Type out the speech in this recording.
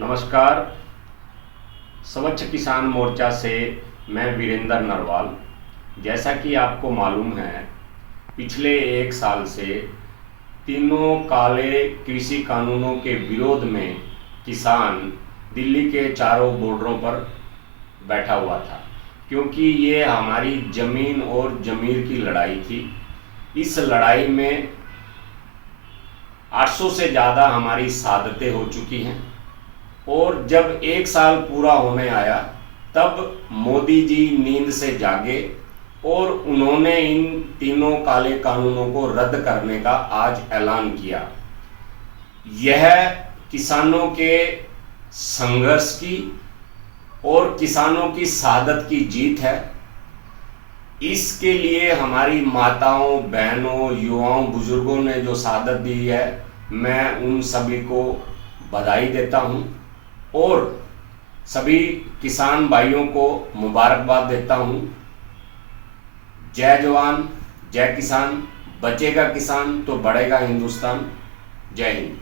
नमस्कार। स्वच्छ किसान मोर्चा से मैं वीरेंद्र नरवाल। जैसा कि आपको मालूम है, पिछले एक साल से तीनों काले कृषि कानूनों के विरोध में किसान दिल्ली के चारों बॉर्डरों पर बैठा हुआ था, क्योंकि ये हमारी ज़मीन और ज़मीर की लड़ाई थी। इस लड़ाई में 800 से ज़्यादा हमारी शहादतें हो चुकी हैं और जब एक साल पूरा होने आया तब मोदी जी नींद से जागे और उन्होंने इन तीनों काले कानूनों को रद्द करने का आज ऐलान किया। यह किसानों के संघर्ष की और किसानों की शहादत की जीत है। इसके लिए हमारी माताओं, बहनों, युवाओं, बुजुर्गों ने जो शहादत दी है, मैं उन सभी को बधाई देता हूं और सभी किसान भाइयों को मुबारकबाद देता हूं। जय जवान, जय किसान। बचेगा किसान तो बढ़ेगा हिंदुस्तान। जय हिंद।